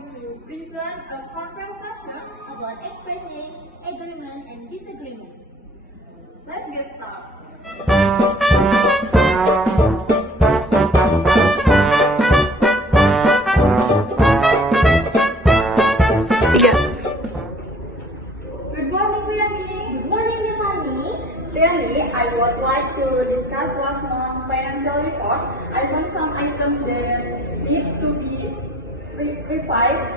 going to present a conference session about expressing agreement and disagreement. Let's get started. Good morning, Priyangi. Good morning, Nipani. Priyangi, I would like to discuss last month's financial report. I found some items that need to be revised,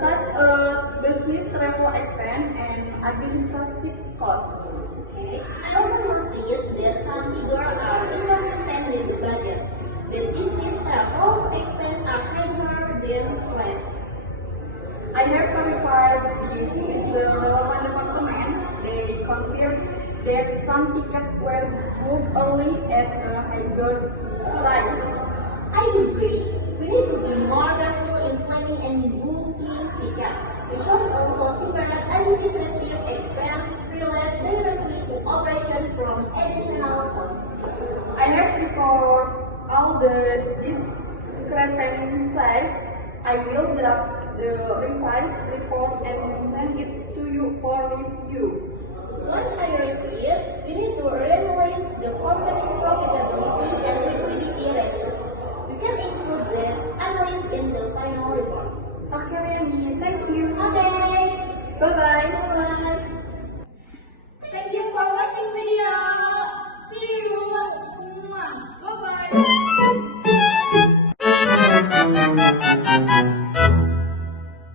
such as business travel expense and administrative costs. Okay. I also noticed that some figures are inconsistent with the budget. The business travel expenses are higher than planned. I have verified this with the relevant department. They confirmed that some tickets were booked early at a higher price. I agree. We need to be more careful in planning and booking tickets. We should also separate administrative expense related directly to operation from additional costs. I have recorded all the discrepancies. I will draft the revised report and send it to you for review. Once I review it, we need to realize the company's profitability and liquidity ratios. We can include the analysis in the final report.